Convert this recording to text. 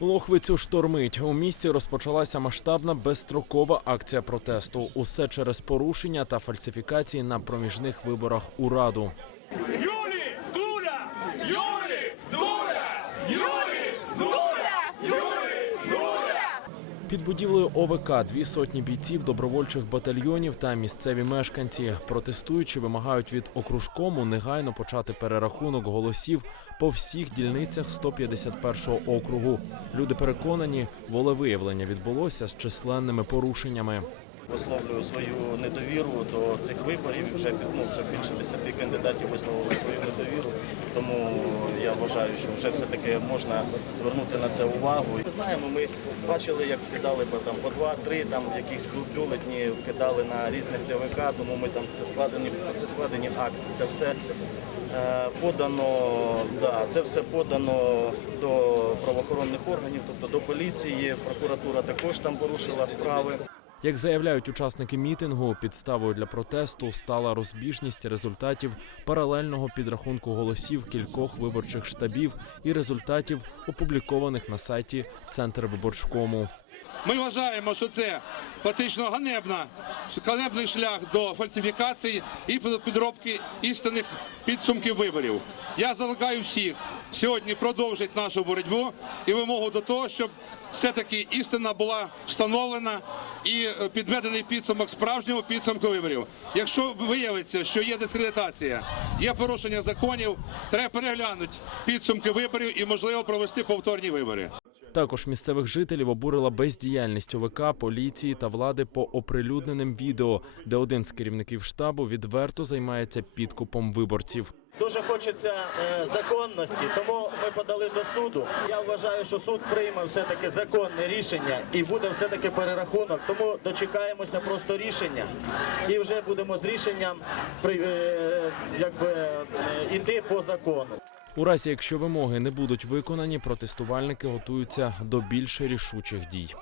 Лохвицю штормить. У місті розпочалася масштабна безстрокова акція протесту. Усе через порушення та фальсифікації на проміжних виборах у раду. Юлі! Дуля! Юлі! Дуля! Юлі! Дуля! Юлі! Дуля! Під будівлею ОВК дві сотні бійців добровольчих батальйонів та місцеві мешканці протестуючи вимагають від окружкому негайно почати перерахунок голосів по всіх дільницях 151-го округу. Люди переконані, волевиявлення відбулося з численними порушеннями. Висловлюю свою недовіру до цих виборів. Вже ну, вже більше десяти кандидатів висловили свою недовіру. Тому я вважаю, що вже все-таки можна звернути на це увагу. Ми знаємо, ми бачили, як вкидали по, там по два-три там якісь бюлетні вкидали на різних ТВК, тому ми там це складені, це складені акти. Це все е, подано, да, це все подано до правоохоронних органів, тобто до поліції. Прокуратура також там порушила справи. Як заявляють учасники мітингу, підставою для протесту стала розбіжність результатів паралельного підрахунку голосів кількох виборчих штабів і результатів, опублікованих на сайті Центр виборчкому. Ми вважаємо, що це практично ганебна, ганебний шлях до фальсифікації і підробки істинних підсумків виборів. Я закликаю всіх сьогодні продовжити нашу боротьбу і вимогу до того, щоб все-таки істина була встановлена і е, підведений підсумок справжнього підсумку виборів. Якщо виявиться, що є дискредитація, є порушення законів, треба переглянути підсумки виборів і можливо провести повторні вибори. Також місцевих жителів обурила бездіяльність ОВК, поліції та влади по оприлюдненим відео, де один з керівників штабу відверто займається підкупом виборців. Дуже хочеться е, законності, тому ми подали до суду. Я вважаю, що суд прийме все-таки законне рішення і буде все-таки перерахунок. Тому дочекаємося просто рішення і вже будемо з рішенням е, якби, е, іти по закону. У разі, якщо вимоги не будуть виконані, протестувальники готуються до більш рішучих дій.